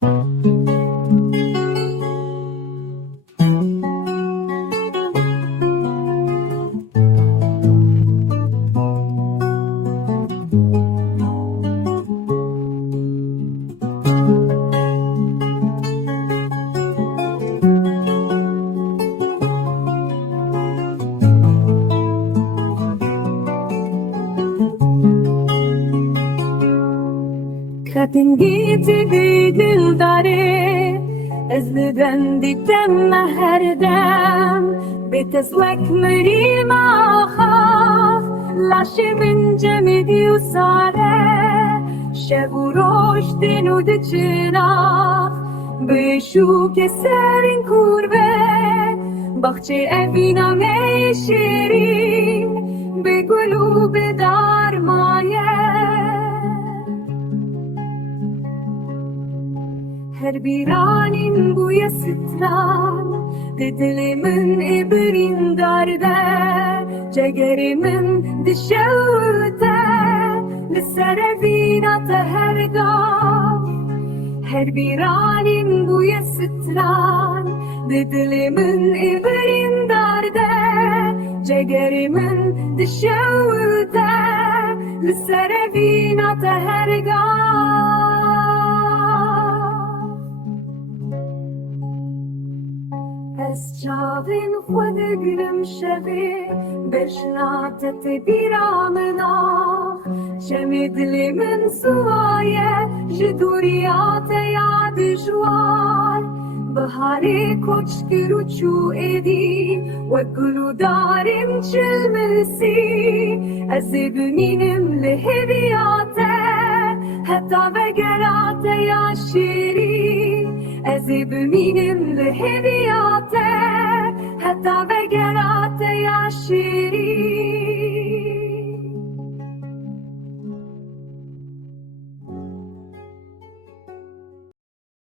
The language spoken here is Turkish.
Kadın gibi dildare ezliden ditem herdem بتزوك مريمة خاف لاشي من جمدي وصارة شابو روش دينو دچناف بشو كسرين كوربة بخشي أبينا ميشيرين بقلوب دار مايه her bir anin bu yasıtran Dilimin ibrin darbe Cegerimin dişevde Lisserevina tehergaf her bir anin bu yasıtran Dilimin ibrin darbe Cegerimin dişevde Lisserevina tehergaf از چاوین خود گلم شوی بشناتت بیرامنا شمی دلی من سوایه جدوریات یاد جوار بهاری کچ کرو چو ایدی و گلو دارم چلمسی از بمینم لحبیاته حتی بگرات یا شیری از بمینم لحبیاته حتی بگرات یا شیری